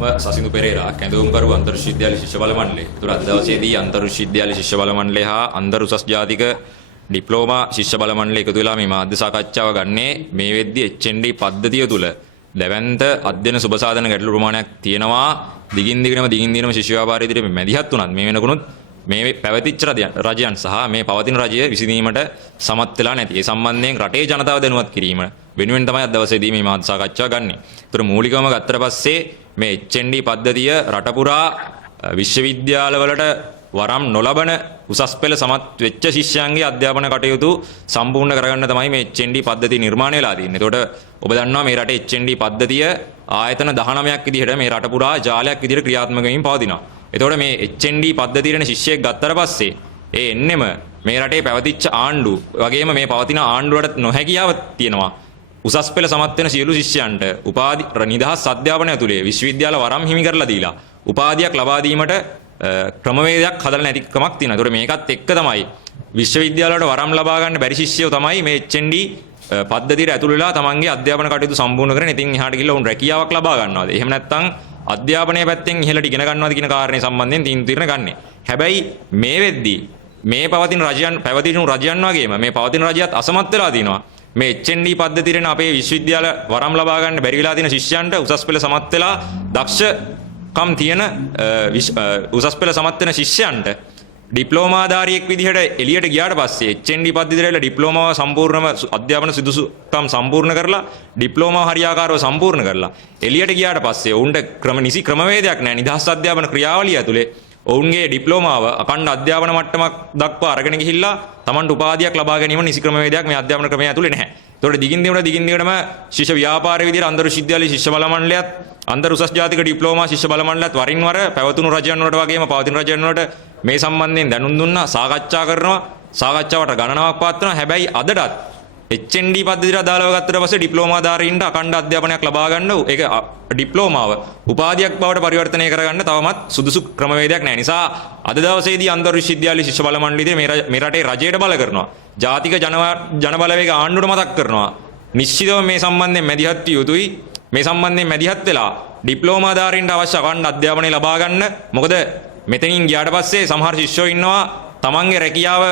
සසිඳු පෙරේරා කැඳවුම්කරු අන්තර් විශ්වවිද්‍යාල ශිෂ්‍ය බල මණ්ඩලය. ඒතර අද දවසේදී අන්තර් විශ්වවිද්‍යාල ශිෂ්‍ය බල මණ්ඩලය හා අන්තර් උසස් ජාතික ඩිප්ලෝමා ශිෂ්‍ය බල මණ්ඩලය එකතු වෙලා මේ මාධ්‍ය සාකච්ඡාව ගන්නේ මේ වෙද්දී HND පද්ධතිය තුල දැවැන්ත අධ්‍යයන සුබසාධන ගැටලු ප්‍රමාණයක් තියෙනවා. දිගින් දිගටම ශිෂ්‍ය ව්‍යාපාරය ඉදිරියේ මැදිහත් වුණත් මේ වෙනකුණුත් මේ පැවතිච්ච රජයන් සහ මේ පවතින රජය විසඳීමට සමත් වෙලා නැති. ඒ සම්බන්ධයෙන් රටේ ජනතාව දැනුවත් කිරීම වෙනුවෙන් තමයි අද දවසේදී මේ මාධ්‍ය සාකච්ඡාව ගන්නෙ. ඒතර මූලිකවම ගත්තට පස්සේ මේ HND පද්ධතිය රට පුරා විශ්වවිද්‍යාලවලට වරම් නොලබන උසස් පෙළ සමත් වෙච්ච ශිෂ්‍යයන්ගේ අධ්‍යාපන කටයුතු සම්පූර්ණ කරගන්න තමයි මේ HND පද්ධතිය නිර්මාණය වෙලා තියෙන්නේ. ඒතකොට ඔබ දන්නවා මේ රටේ HND පද්ධතිය ආයතන 19ක් විදිහට මේ රට පුරා ජාලයක් විදිහට ක්‍රියාත්මක වෙමින් පවතිනවා. එතකොට මේ HND පද්ධතියට ශිෂ්‍යයෙක් ගත්තට පස්සේ ඒ එන්නෙම මේ රටේ පැවතිච්ච ආණ්ඩු වගේම මේ පවතින ආණ්ඩුවට නොහැකියාව තියෙනවා. උසස් පෙළ සමත් වෙන සියලු ශිෂ්‍යයන්ට උපාධි නිදහස් අධ්‍යාපනය තුලේ විශ්වවිද්‍යාල වරම් හිමි කරලා දීලා උපාධියක් ලබා දීමට ක්‍රමවේදයක් හදලා නැතිකමක් තියෙනවා. ඒතකොට මේකත් එක්ක තමයි විශ්වවිද්‍යාලවලට වරම් ලබා ගන්න බැරි ශිෂ්‍යයෝ තමයි මේ HND පද්ධතියට ඇතුළු වෙලා තමන්ගේ අධ්‍යාපන කටයුතු සම්පූර්ණ කරගෙන ඉතින් එහාට ගිහිල්ලා උන් රැකියාවක් ලබා ගන්නවාද? එහෙම නැත්නම් අධ්‍යාපනයේ පැත්තෙන් ඉහළට ඉගෙන ගන්නවාද කියන කාරණේ සම්බන්ධයෙන් තීන්දුව ගන්නෙ. හැබැයි මේ වෙද්දී මේ පැවතින රජයන් වගේම මේ පවතින රජයත් අසමත් වෙලා තිනවා. මේ HND පද්ධතියෙන් අපේ විශ්වවිද්‍යාල වරම් ලබා ගන්න බැරි වෙලා තියෙන ශිෂ්‍යයන්ට උසස් පෙළ සමත් වෙලා දක්ෂකම් තියෙන උසස් පෙළ සමත් වෙන ශිෂ්‍යයන්ට ඩිප්ලෝමාධාරියෙක් විදිහට එළියට ගියාට පස්සේ HND පද්ධතියට ඩිප්ලෝමාව සම්පූර්ණම අධ්‍යාපන සුදුසුකම් සම්පූර්ණ කරලා ඩිප්ලෝමාව හරියාකාරව සම්පූර්ණ කරලා එළියට ගියාට පස්සේ ඔවුන්ට නිසි ක්‍රමවේදයක් නැහැ. නිදහස් අධ්‍යාපන ක්‍රියාවලිය ඇතුලේ ඔවුන්ගේ ඩිප්ලෝමාව අඛණ්ඩ අධ්‍යාපන මට්ටමක් දක්වා අරගෙන ගිහිල්ලා තමන්ට උපාධියක් ලබා ගැනීම නිසි ක්‍රමවේදයක් මේ අධ්‍යාපන ක්‍රමය ඇතුලේ නැහැ. ඒතකොට දිගින් දිගටම ශිෂ්‍ය ව්‍යාපාරය විදිහට අන්තර් විශ්වවිද්‍යාල ශිෂ්‍ය බල මණ්ඩලයත් අන්තර් උසස් ජාතික ඩිප්ලෝමා ශිෂ්‍ය බල මණ්ඩලයත් වරින් වර පැවතුණු රජයන් වලට වගේම පවතින රජයන් වලට මේ සම්බන්ධයෙන් දැනුම් දුන්නා, සාකච්ඡා කරනවා, සාකච්ඡාවට ගණනාවක් පවත්වනවා. හැබැයි අදටත් HND පද්ධතියට අදාළව ගත්තට පස්සේ ඩිප්ලෝමාධාරීන්ට අඛණ්ඩ අධ්‍යාපනයක් ලබා ගන්න ඒක ඩිප්ලෝමාව උපාධියක් බවට පරිවර්තනය කරගන්න තවමත් සුදුසු ක්‍රමවේදයක් නැහැ. නිසා අද දවසේදී අන්තර් විශ්වවිද්‍යාල ශිෂ්‍ය බල මණ්ඩලය මේ රටේ රජයට බල කරනවා. ජාතික ජන බලවේග ආණ්ඩුවට මතක් කරනවා. නිශ්චිතව මේ සම්බන්ධයෙන් මැදිහත් විය යුතුයි. මේ සම්බන්ධයෙන් මැදිහත් වෙලා ඩිප්ලෝමාධාරීන්ට අවශ්‍ය අඛණ්ඩ අධ්‍යාපනය ලබා ගන්න. මොකද මෙතනින් ගියාට පස්සේ සමහර ශිෂ්‍යෝ ඉන්නවා තමන්ගේ රැකියාව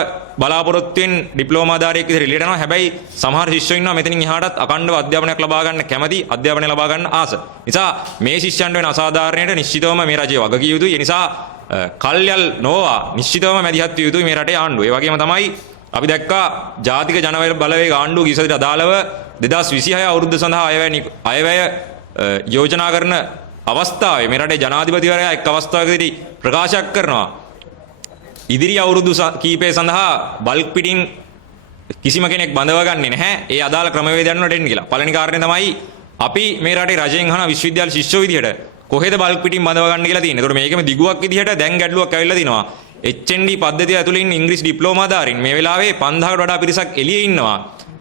බලාපොරොත්තුෙන් ඩිප්ලෝමාධාරියෙක් විදිහට එළියට යනවා. හැබැයි සමහර ශිෂ්‍යෝ ඉන්නවා මෙතනින් එහාටත් අඛණ්ඩව අධ්‍යාපනයක් ලබා ගන්න කැමති, අධ්‍යාපනය ලබා ගන්න ආස. නිසා මේ ශිෂ්‍යයන්ට වෙන අසාධාරණයට නිශ්චිතවම මේ රජය වගකිය යුතුයි. ඒ නිසා කල්යල් නොවා නිශ්චිතවම මැදිහත් විය යුතුයි මේ රටේ ආණ්ඩුව. ඒ වගේම තමයි අපි දැක්කා ජාතික ජන බලවේග ආණ්ඩුව ගිවිසුමට අදාළව 2026 අවුරුද්ද සඳහා අයවැය යෝජනා කරන අවස්ථාවේ මේ රටේ ජනාධිපතිවරයා එක් අවස්ථාවකදී ප්‍රකාශයක් කරනවා ඉදිරි අවුරුදු කීපය සඳහා බල්ක් පිටින් කිසිම කෙනෙක් බඳව ගන්නේ නැහැ. ඒ අදාළ ක්‍රමවේදයන් වලට එන්න කියලා. පළවෙනි කාරණේ තමයි අපි මේ රටේ රජයෙන් අහන විශ්වවිද්‍යාල ශිෂ්‍යෝ විදිහට කොහෙද බල්ක් පිටින් බඳව ගන්න කියලා තියෙන්නේ. ඒතකොට මේකෙම දිගුවක් විදිහට දැන් ගැටලුවක් ඇවිල්ලා තිනවා. HND පද්ධතිය ඇතුළේ ඉන්න ඉංග්‍රීසි ඩිප්ලෝමාධාරීන් මේ වෙලාවේ 5000කට වඩා පිරිසක් එළියේ ඉන්නවා.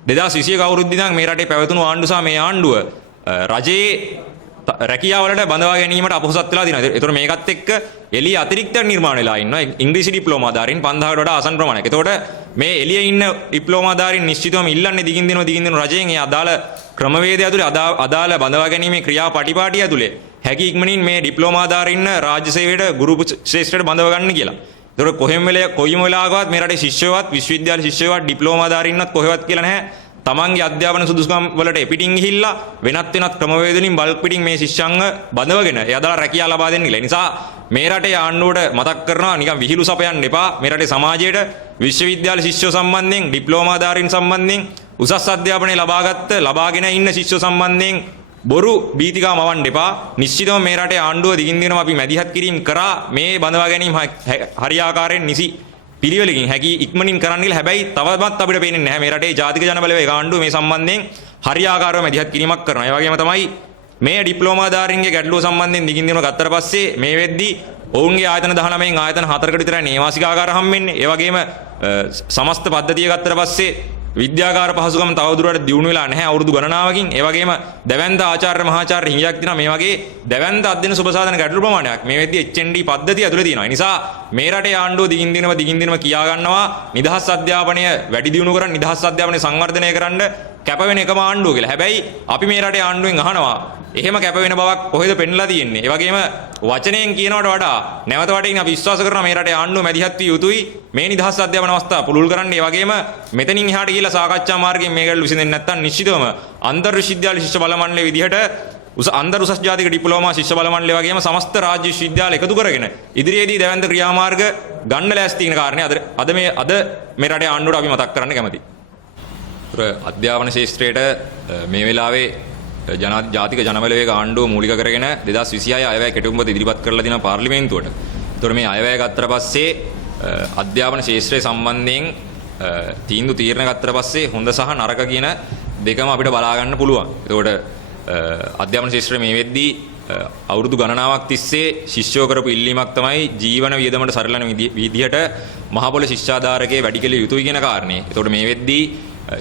2021 අවුරුද්දේ ඉඳන් මේ රටේ පැවතුණු ආණ්ඩුව සහ මේ ආණ්ඩුව රජයේ රැකියාවලට බඳවා ගැනීමට අපොහසත් වෙලා තියෙනවා. ඒතකොට මේකත් එක්ක එළිය අතිරික්තයක් නිර්මාණය වෙලා ඉන්නවා. ඉංග්‍රීසි ඩිප්ලෝමාධාරීන් 5000කට වඩා ආසන්න ප්‍රමාණයක්. ඒතකොට මේ එළියේ ඉන්න ඩිප්ලෝමාධාරීන් නිශ්චිතවම ඉල්ලන්නේ දිගින් දින රජයෙන් ඒ අදාළ ක්‍රමවේදය ඇතුලේ අදාළ බඳවා ගැනීමේ ක්‍රියාපටිපාටිය ඇතුලේ හැකි ඉක්මනින් මේ ඩිප්ලෝමාධාරීන් රාජ්‍ය සේවයට ගුරු ශ්‍රේෂ්ඨයට බඳව ගන්න කියලා. ඒතකොට කොයිම වෙලාවකවත් මේ රටේ ශිෂ්‍යයවත් විශ්වවිද්‍යාල ශිෂ්‍යයවත් ඩිප්ලෝමාධාරීන්වත් කොහෙවත් කියලා නැහැ. තමන්ගේ අධ්‍යාපන සුදුසුකම් වලට එපිටින් ගිහිල්ලා වෙනත් ක්‍රමවේදවලින් බල්ක් පිටින් මේ ශිෂ්‍යයන්ව බඳවගෙන ඒ අදාළ රැකියාව ලබා දෙන්න කියලා. නිසා මේ රටේ ආණ්ඩුවට මතක් කරනවා නිකන් විහිළු සපයන්න එපා. මේ රටේ සමාජයට විශ්වවිද්‍යාල ශිෂ්‍යෝ සම්බන්ධයෙන් ඩිප්ලෝමාධාරීන් සම්බන්ධයෙන් උසස් අධ්‍යාපනය ලබාගෙන ඉන්න ශිෂ්‍යෝ සම්බන්ධයෙන් බොරු බීතිකා මවන්න එපා. නිශ්චිතව මේ රටේ ආණ්ඩුව දිගින් දිනම අපි මැදිහත් කිරීම කරා මේ බඳවා ගැනීම හරියාකාරයෙන් නිසි පිළිවෙලකින් හැකි ඉක්මනින් කරන්න කියලා. හැබැයි තවමත් අපිට පේන්නේ නැහැ මේ රටේ ජාතික ජන බලවේග ආණ්ඩුව මේ සම්බන්ධයෙන් හරියාකාරව මැදිහත් කිරීමක් කරනවා. ඒ වගේම තමයි මේ ඩිප්ලෝමාධාරීන්ගේ ගැටලුව සම්බන්ධයෙන් දිගින් දිනම ගත්තට පස්සේ මේ වෙද්දී ඔවුන්ගේ ආයතන 19න් ආයතන 4කට විතරයි නේවාසිකාගාර හම්බෙන්නේ. ඒ වගේම සමස්ත පද්ධතිය ගත්තට පස්සේ විද්‍යාගාර පහසුකම් තවදුරටත් දියුණු වෙලා නැහැ අවුරුදු ගණනාවකින්. ඒ වගේම දැවැන්ත ආචාර්ය මහාචාර්ය හිඟයක් තියෙනවා. මේ වගේ දැවැන්ත අධ්‍යයන සුබසාධන ගැටලු ප්‍රමාණයක් මේ වෙද්දී HND පද්ධතිය ඇතුලේ තියෙනවා. ඒ නිසා මේ රටේ ආණ්ඩුව දිගින් දිනම කියා ගන්නවා නිදහස් අධ්‍යාපනය වැඩි දියුණු කරන්න, නිදහස් අධ්‍යාපනය සංවර්ධනය කරන්න කැප වෙන එකම ආණ්ඩුව කියලා. හැබැයි අපි මේ රටේ ආණ්ඩුවෙන් අහනවා එහෙම කැප වෙන බවක් කොහෙද පෙන්ලා තියෙන්නේ? ඒ වගේම වචනයෙන් කියනවට වඩා නැවත වටින් අපි විශ්වාස කරනවා මේ රටේ ආණ්ඩුව මැදිහත් විය යුතුයි මේ නිදහස් අධ්‍යාපන අවස්ථාව පුළුල් කරන්න. ඒ වගේම මෙතනින් එහාට ගිහිල්ලා සාකච්ඡා මාර්ගයෙන් මේ ගැටලු විසඳෙන්නේ නැත්නම් නිශ්චිතවම අන්තර් විශ්වවිද්‍යාල ශිෂ්‍ය බල මණ්ඩලයේ විදිහට අන්තර් උසස් ජාතික ඩිප්ලෝමා ශිෂ්‍ය බල මණ්ඩලය වගේම සමස්ත රාජ්‍ය විශ්වවිද්‍යාල එකතු කරගෙන ඉදිරියේදී දැවැන්ත ක්‍රියාමාර්ග ගන්න ලෑස්ති වෙන කාරණේ අද මේ රටේ ආණ්ඩුවට අපි මතක් කරන්න කැමතියි. අධ්‍යාපන ශාස්ත්‍රයට මේ වෙලාවේ ජාතික ජනබලවේග ආණ්ඩුව මූලික කරගෙන 2026 අයවැය කෙටුම්පත ඉදිරිපත් කරලා තියෙනවා පාර්ලිමේන්තුවට. ඒතකොට මේ අයවැය ගත්තට පස්සේ අධ්‍යාපන ශාස්ත්‍රය සම්බන්ධයෙන් තීරණ ගත්තට පස්සේ හොඳ සහ නරක කියන දෙකම අපිට බලා ගන්න පුළුවන්. ඒතකොට අධ්‍යාපන ශාස්ත්‍රය මේ වෙද්දී අවුරුදු ගණනාවක් තිස්සේ ශිෂ්‍යෝ කරපු ඉල්ලීමක් තමයි ජීවන වියදමට සරලන විදිහට මහපොළ ශිෂ්‍යාධාරකයේ වැඩි කළ යුතුයි කියන කාරණේ. ඒතකොට මේ වෙද්දී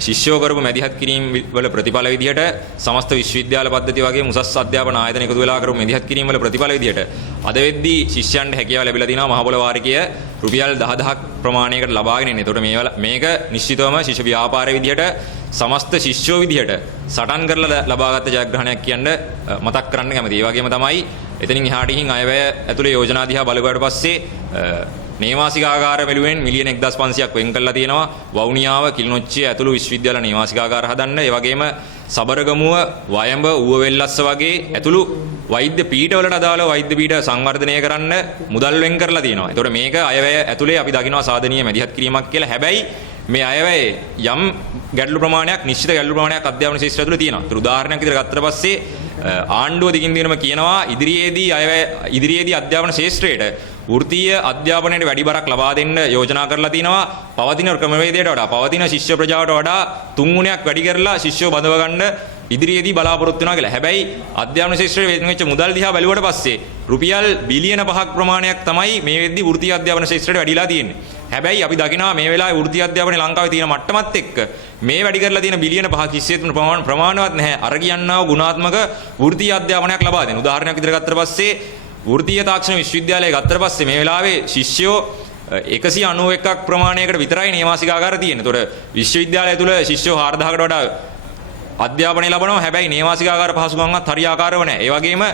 ශිෂ්‍යෝ කරපු මැදිහත් කිරීම වල ප්‍රතිඵල විදිහට සමස්ත විශ්වවිද්‍යාල පද්ධතිය වගේ උසස් අධ්‍යාපන ආයතන එකතු වෙලා කරපු මැදිහත් කිරීම වල ප්‍රතිඵල විදිහට අද වෙද්දී ශිෂ්‍යයන්ට හැකියාව ලැබිලා තිනවා මහපොළ වාරිකය රුපියල් 10000ක් ප්‍රමාණයකට ලබාගෙන ඉන්නේ. ඒතකොට මේක නිශ්චිතවම ශිෂ්‍ය ව්‍යාපාරයේ විදිහට සමස්ත ශිෂ්‍යෝ විදිහට සටන් කරලා ලබාගත් ජයග්‍රහණයක් කියන්න මතක් කරන්න කැමතියි. ඒ වගේම තමයි එතනින් එහාට ගිහින් අයවැය ඇතුලේ යෝජනා දිහා බලුවාට පස්සේ නේවාසිකාගාර වෙනුවෙන් මිලියන 1500ක් වෙන් කරලා තියෙනවා. වවුනියාව, කිලිනොච්චිය ඇතුළු විශ්වවිද්‍යාල නේවාසිකාගාර හදන්න. ඒ වගේම සබරගමුව, වයඹ, ඌවවෙල්ලස්ස වගේ ඇතුළු වෛද්‍ය පීඨවලට අදාළ වෛද්‍ය පීඨ සංවර්ධනය කරන්න මුදල් වෙන් කරලා තියෙනවා. ඒතකොට මේක අයවැය ඇතුලේ අපි දකිනවා සාධනීය මැදිහත් කිරීමක් කියලා. හැබැයි මේ අයවැයේ යම් ගැටලු ප්‍රමාණයක් නිශ්චිත ගැටලු ප්‍රමාණයක් අධ්‍යාපන ශාස්ත්‍රය ඇතුළේ තියෙනවා. ඒතර උදාහරණයක් විදිහට ගත්තට පස්සේ ආණ්ඩුව දිගින් දිනම කියනවා ඉදිරියේදී අධ්‍යාපන ශාස්ත්‍රයට වෘත්තීය අධ්‍යාපනයට වැඩි බරක් ලබා දෙන්න යෝජනා කරලා තිනවා. පවතින ක්‍රමවේදයට වඩා පවතින ශිෂ්‍ය ප්‍රජාවට වඩා 3 ගුණයක් වැඩි කරලා ශිෂ්‍යව බඳව ගන්න ඉදිරියේදී බලාපොරොත්තු වෙනවා කියලා. හැබැයි අධ්‍යාපන ශාස්ත්‍රයේ වෙන වෙච්ච මුදල් දිහා බැලුවට පස්සේ රුපියල් බිලියන 5ක් ප්‍රමාණයක් තමයි මේ වෙද්දී වෘත්තීය අධ්‍යාපන ශාස්ත්‍රයට වැඩිලා තියෙන්නේ. හැබැයි අපි දකිනවා මේ වෙලාවේ වෘත්තීය අධ්‍යාපනයේ ලංකාවේ තියෙන මට්ටමත් එක්ක මේ වැඩි කරලා තියෙන බිලියන 5 කිසිසේත් ප්‍රමාණවත් නැහැ. අර කියන්නා වූ ගුණාත්මක වෘත්තීය අධ්‍යාපනයක් ලබා දෙන්න. උදාහරණයක් විදිහට ගත්තට පස්සේ වෘත්තීය තාක්ෂණ විශ්වවිද්‍යාලය ගත්තට පස්සේ මේ වෙලාවේ ශිෂ්‍යෝ 191ක් ප්‍රමාණයකට විතරයි නේවාසිකාගාර තියෙන්නේ. ඒතකොට විශ්වවිද්‍යාලය තුල ශිෂ්‍යෝ 4000කට වඩා අධ්‍යාපනය ලබනවා. හැබැයි නේවාසිකාගාර පහසුකම්වත් හරියාකාරව නැහැ. ඒ වගේම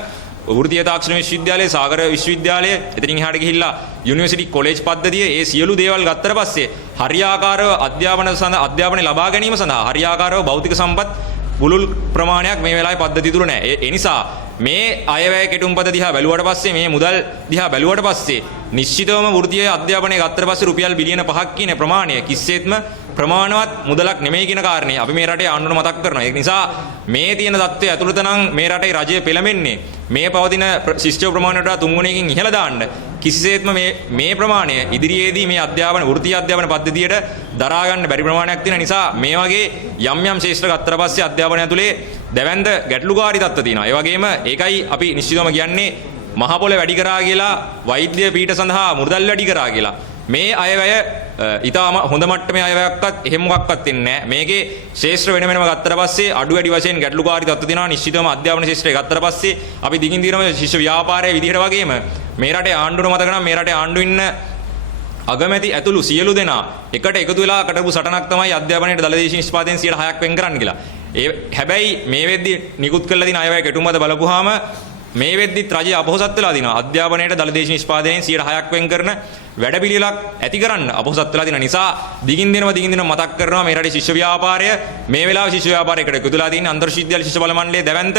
වෘත්තීය තාක්ෂණ විශ්වවිද්‍යාලයේ සාගර විශ්වවිද්‍යාලයේ එතනින් එහාට ගිහිල්ලා යුනිවර්සිටි කොලෙජ් පද්ධතිය ඒ සියලු දේවල් ගත්තට පස්සේ හරියාකාරව අධ්‍යාපනය ලබා ගැනීම සඳහා හරියාකාරව භෞතික සම්පත් පුළුල් ප්‍රමාණයක් මේ වෙලාවේ පද්ධතිය තුල නැහැ. ඒ නිසා මේ අයවැය කෙටුම්පත දිහා බැලුවට පස්සේ මේ මුදල් දිහා බැලුවට පස්සේ නිශ්චිතවම වෘත්තීය අධ්‍යාපනය ගත්තට පස්සේ රුපියල් බිලියන 5ක් කියන ප්‍රමාණය කිසිසේත්ම ප්‍රමාණවත් මුදලක් නෙමෙයි කියන කාරණේ අපි මේ රටේ ආණ්ඩුවට මතක් කරනවා. ඒ නිසා මේ තියෙන தත්ත්වය ඇතුළත නම් මේ රටේ රජය පෙළඹෙන්නේ මේ පවතින ශිෂ්‍ය ප්‍රමාණයට වඩා 3 ගුණයකින් ඉහළ දාන්න කිසිසේත්ම මේ ප්‍රමාණය ඉදිරියේදී මේ වෘත්තීය අධ්‍යාපන පද්ධතියට දරා ගන්න බැරි ප්‍රමාණයක් තියෙන නිසා මේ වගේ යම් ශාස්ත්‍ර ගත්තට පස්සේ අධ්‍යාපනය ඇතුලේ දැවැන්ත ගැටලුකාරී තත්ත්ව තියෙනවා. ඒ වගේම ඒකයි අපි නිශ්චිතවම කියන්නේ මහපොළ වැඩි කරා කියලා වෛද්‍ය පීඨ සඳහා මුදල් වැඩි කරා කියලා. මේ අයවැය ඊටාම හොඳ මට්ටමේ අයවැයක්වත් එහෙම මොකක්වත් වෙන්නේ නැහැ. මේකේ ශාස්ත්‍ර වෙනම ගත්තට පස්සේ අඩු වැඩි වශයෙන් ගැටලුකාරී තත්ත්ව තියෙනවා. නිශ්චිතවම අධ්‍යාපන ශාස්ත්‍රය ගත්තට පස්සේ අපි දිගින් දිගටම ශිෂ්‍ය ව්‍යාපාරයේ විදිහට වගේම මේ රටේ ආණ්ඩුවට මතක නම් මේ රටේ ආණ්ඩුව ඉන්න අගමැති ඇතුළු සියලු දෙනා එකට එකතු වෙලා කටපු සටනක් තමයි අධ්‍යාපනයේ දලදේශීය නිෂ්පාදනයෙන් 6% වෙන් කරන්න කියලා. හැබැයි මේ වෙද්දී නිකුත් කළා දින අයවැය කෙටුම්පත බලපුවාම මේ වෙද්දිත් රජය අපොහසත් වෙලා දිනවා. අධ්‍යාපනයේ දලදේශීය නිෂ්පාදනයෙන් 6%ක් වෙන් කරන වැඩපිළිවෙලක් ඇති කරන්න අපොහසත් වෙලා දින නිසා දිගින් දිනම මතක් කරනවා මේ රටේ ශිෂ්‍ය ව්‍යාපාරය මේ වෙලාවේ ශිෂ්‍ය ව්‍යාපාරයකට එකතු වෙලා තියෙන අන්තර් විශ්වවිද්‍යාල ශිෂ්‍ය බල මණ්ඩලයේ දැවැන්ත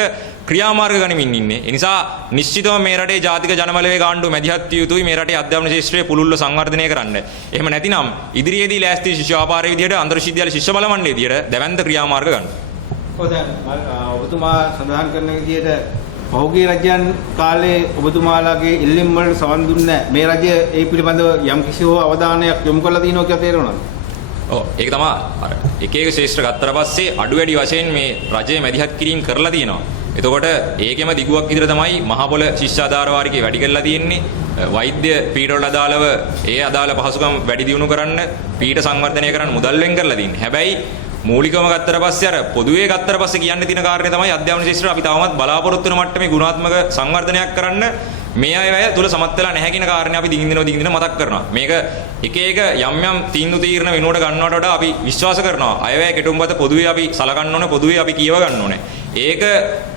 ක්‍රියාමාර්ග ගනිමින් ඉන්නේ. ඒ නිසා නිශ්චිතව මේ රටේ ජාතික ජනබලවේග ආණ්ඩුව මැදිහත් විය යුතුයි මේ රටේ අධ්‍යාපන ශාස්ත්‍රය පුළුල්ව සංවර්ධනය කරන්න. එහෙම නැතිනම් ඉදිරියේදී ලෑස්ති ශිෂ්‍ය ව්‍යාපාරයේ විදිහට අන්තර් විශ්වවිද්‍යාල ශිෂ්‍ය බල මණ්ඩලයේ විදිහට දැවැන්ත ක්‍රියාමාර්ග ගන්න. ඔව් දැන් ඔබතුමා සඳහන් කරන විදිහට පහුගිය රජයන් කාලේ ඔබතුමාලාගේ ඉල්ලීම් වලට සවන් දුන්නේ මේ රජය ඒ පිළිබඳව යම් කිසි හෝ අවධානයක් යොමු කරලා තියෙනවා කියලා තේරෙනවද? ඔව් ඒක තමයි අර එක ශාස්ත්‍ර ගත්තට පස්සේ අඩු වැඩි වශයෙන් මේ රජයේ මැදිහත් කිරීම කරලා තියෙනවා. එතකොට ඒකෙම දිගුවක් විතර තමයි මහපොළ ශිෂ්‍යාධාර වාරිකේ වැඩි කරලා තියෙන්නේ. වෛද්‍ය පීඨවල අදාළව ඒ අදාළ පහසුකම් වැඩි දියුණු කරන්න පීඨ සංවර්ධනය කරන්න මුදල් වෙන් කරලා තියෙන්නේ. හැබැයි මූලිකවම ගත්තට පස්සේ අර පොදුවේ ගත්තට පස්සේ කියන්න තියෙන කාරණේ තමයි අධ්‍යාපන ශාස්ත්‍රය අපි තවමත් බලාපොරොත්තු වෙන මට්ටමේ ගුණාත්මක සංවර්ධනයක් කරන්න මේ අයවැය තුල සමත් වෙලා නැහැ කියන කාරණේ අපි දිගින් දින මතක් කරනවා. මේක එක යම් තීරණ වෙනුවට ගන්නවට වඩා අපි විශ්වාස කරනවා අයවැය කෙටුම්පත පොදුවේ අපි සලකන්න ඕනේ, පොදුවේ අපි කියව ගන්න ඕනේ. ඒක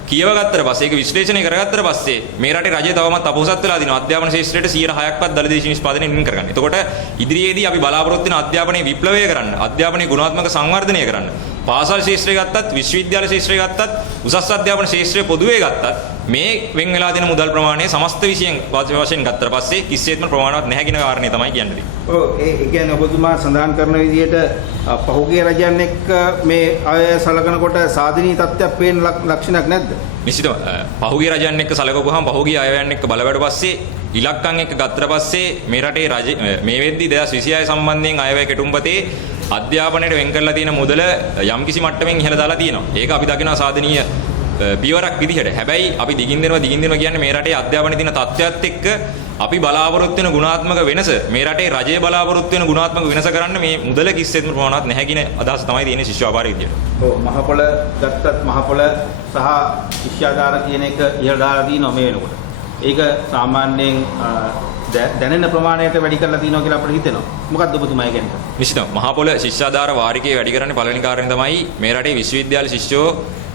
කියවගත්තට පස්සේ ඒක විශ්ලේෂණය කරගත්තට පස්සේ මේ රටේ රජය තවමත් අපොහසත් වෙලා දිනවා අධ්‍යාපන ශාස්ත්‍රයට 106ක්වත් දළ දේශීය නිෂ්පාදනය නින් කරගන්න. එතකොට ඉදිරියේදී අපි බලාපොරොත්තු වෙන අධ්‍යාපනයේ විප්ලවය කරන්න, අධ්‍යාපනයේ ගුණාත්මක සංවර්ධනය කරන්න. පාසල් ශාස්ත්‍රය ගත්තත්, විශ්වවිද්‍යාල ශාස්ත්‍රය ගත්තත්, උසස් අධ්‍යාපන ශාස්ත්‍රය පොදුවේ ගත්තත් මේ වෙන් වෙලා දෙන මුදල් ප්‍රමාණය සමස්ත විෂයන් වශයෙන් ගත්තට පස්සේ කිසිසේත්ම ප්‍රමාණවත් නැහැ කියන කාරණේ තමයි කියන්නේ. ඔව් ඒ කියන්නේ ඔබතුමා සඳහන් කරන විදිහට පහුගිය රජයන් එක්ක මේ අය සලකනකොට සාධනීය තත්ත්වයක් පේන ලක්ෂණයක් නැද්ද? නිශ්චිතව පහුගිය රජයන් එක්ක සලකපුවාම පහුගිය අයවැයන් එක්ක බලවැඩ පස්සේ ඉලක්කම් එක්ක ගත්තට පස්සේ මේ රටේ රජ මේ වෙද්දි 2026 සම්බන්ධයෙන් අයවැය කෙටුම්පතේ අධ්‍යාපනයට වෙන් කරලා තියෙන මුදල යම්කිසි මට්ටමින් ඉහළ දාලා තියෙනවා. ඒක අපි දකිනවා සාධනීය පියවරක් විදිහට. හැබැයි අපි දිගින් දෙනවා කියන්නේ මේ රටේ අධ්‍යාපනයේ තියෙන තත්ත්වයක් එක්ක අපි බලාපොරොත්තු වෙන ගුණාත්මක වෙනස මේ රටේ රජයේ බලාපොරොත්තු වෙන ගුණාත්මක වෙනස කරන්න මේ මුදල කිසිසේත්ම ප්‍රමාණවත් නැහැ කියන අදහස තමයි තියෙන්නේ ශිෂ්‍ය ව්‍යාපාරය විදියට. ඔව් මහපොළ ගත්තත් මහපොළ සහ ශිෂ්‍යාධාර කියන එක ඉහළ දාලා තියෙනවා මේ වෙනකොට. ඒක සාමාන්‍යයෙන් දැනෙන ප්‍රමාණයට වැඩි කරලා තියෙනවා කියලා අපිට හිතෙනවා. මොකක්ද ඔබතුමා කියන්නේ? නිශ්චිතව මහපොළ ශිෂ්‍යාධාර වාරිකය වැඩි කරන්නේ පළවෙනි කාරණේ තමයි මේ රටේ විශ්වවිද්‍යාල ශිෂ්‍යෝ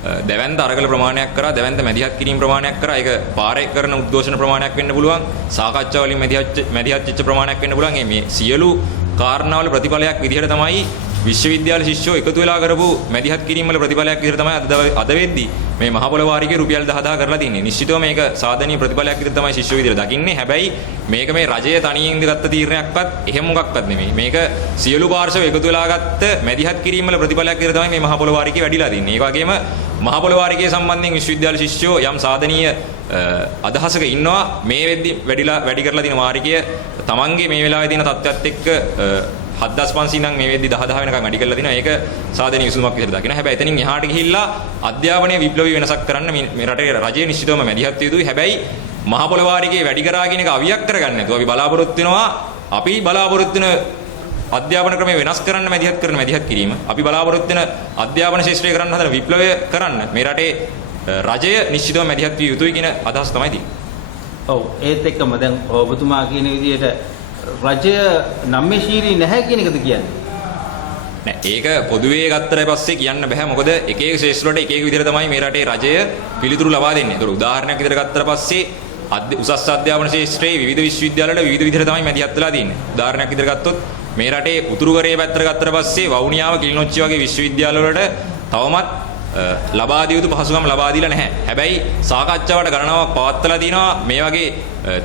දැවැන්ත අරගල ප්‍රමාණයක් කරා දැවැන්ත මැදිහත් කිරීම ප්‍රමාණයක් කරා ඒක පාරේ කරන උද්ඝෝෂණ ප්‍රමාණයක් වෙන්න පුළුවන් සාකච්ඡා වලින් මැදිහත් වෙච්ච ප්‍රමාණයක් වෙන්න පුළුවන් මේ සියලු කාරණාවල ප්‍රතිඵලයක් විදිහට තමයි විශ්වවිද්‍යාල ශිෂ්‍යෝ එකතු වෙලා කරපු මැදිහත් කිරීම වල ප්‍රතිඵලයක් විදිහට තමයි අද වෙද්දී මේ මහපොළ වාරිකේ රුපියල් 10000 කරලා තින්නේ නිශ්චිතව මේක සාධනීය ප්‍රතිඵලයක් විදිහට තමයි ශිෂ්‍යෝ විදිහට දකින්නේ හැබැයි මේක මේ රජය තනියෙන් ගත්ත තීරණයක්වත් එහෙම මොකක්වත් නෙමෙයි මේක සියලු පාර්ශව එකතු වෙලා ගත්ත මැදිහත් කිරීම වල ප්‍රතිඵලයක් විදිහට තමයි මේ මහපොළ වාරිකේ වැඩිලා තින්නේ ඒ වගේම මහපොළ වාරිකය සම්බන්ධයෙන් විශ්වවිද්‍යාල ශිෂ්‍යෝ යම් සාධනීය අදහසක ඉන්නවා මේ වෙද්දි වැඩි කරලා තියෙන වාරිකය තමන්ගේ මේ වෙලාවේ තියෙන තත්ත්වයක් එක්ක 7500 ඉඳන් මේ වෙද්දි 10000 වෙනකම් වැඩි කරලා තිනවා ඒක සාධනීය විසඳුමක් විදිහට දකිනවා හැබැයි එතනින් එහාට ගිහිල්ලා අධ්‍යාපනයේ විප්ලවීය වෙනසක් කරන්න මේ රටේ රජයේ නිශ්චිතවම මැදිහත් යුතුයි හැබැයි මහපොළ වාරිකයේ වැඩි කරා කියන එක අවියක් කරගන්න නැතුව අපි බලාපොරොත්තු වෙන අධ්‍යාපන ක්‍රමය වෙනස් කරන්න මැදිහත් කිරීම අපි බලාපොරොත්තු වෙන අධ්‍යාපන ශාස්ත්‍රය කරන්න හදන විප්ලවය කරන්න මේ රටේ රජය නිශ්චිතව මැදිහත් විය යුතුයි කියන අදහස තමයි තියෙන්නේ. ඔව් ඒත් එක්කම දැන් ඔබතුමා කියන විදිහට රජය නම්‍යශීලී නැහැ කියන එකද කියන්නේ? නෑ ඒක පොදුවේ ගත්තට පස්සේ කියන්න බෑ මොකද එක එක ශාස්ත්‍ර වලට එක එක විදිහට තමයි මේ රටේ රජය පිළිතුරු ලබා දෙන්නේ. ඒතර උදාහරණයක් විදිහට ගත්තට පස්සේ උසස් අධ්‍යාපන ශාස්ත්‍රයේ විවිධ විශ්වවිද්‍යාල වල විවිධ විදිහට තමයි මැදිහත් වෙලා තියෙන්නේ. උදාහරණයක් විදිහට ගත්තොත් මේ රටේ උතුරු කරේ පැත්තට ගත්තට පස්සේ වවුනියාව කිලිනොච්චි වගේ විශ්වවිද්‍යාල වලට තවමත් ලබා දිය යුතු පහසුකම් ලබා දීලා නැහැ. හැබැයි සාකච්ඡාවට ගණනාවක් පවත්වලා තිනවා මේ වගේ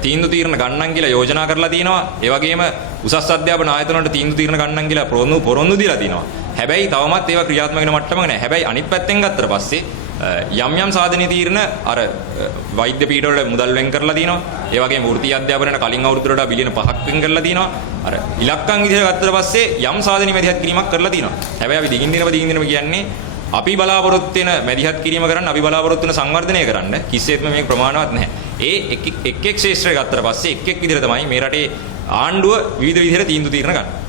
තීන්දුව ගන්නම් කියලා යෝජනා කරලා තිනවා. ඒ වගේම උසස් අධ්‍යාපන ආයතන වලට තීන්දුව ගන්නම් කියලා පොරොන්දු දීලා තිනවා. හැබැයි තවමත් ඒවා ක්‍රියාත්මක වෙන මට්ටමක නැහැ. හැබැයි අනිත් පැත්තෙන් ගත්තට පස්සේ යම් සාධනීය තීරණ අර වෛද්‍ය පීඨ වල මුදල් වෙන් කරලා තිනවා. ඒ වගේම වෘත්තීය අධ්‍යාපනයට කලින් අවුරුද්දට බිලියන 5ක් වෙන් කරලා තිනවා. අර ඉලක්කම් විදිහට ගත්තට පස්සේ යම් සාධනීය මැදිහත් කිරීමක් කරලා තිනවා. හැබැයි අපි දිගින් දිනම කියන්නේ අපි බලාපොරොත්තු වෙන මැදිහත් කිරීම කරන්න අපි බලාපොරොත්තු වෙන සංවර්ධනය කරන්න කිසිසේත්ම මේක ප්‍රමාණවත් නැහැ. ඒ එක් ශාස්ත්‍රය ගත්තට පස්සේ එක් විදිහට තමයි මේ රටේ ආණ්ඩුව විවිධ විදිහට තීන්දුව ගන්න.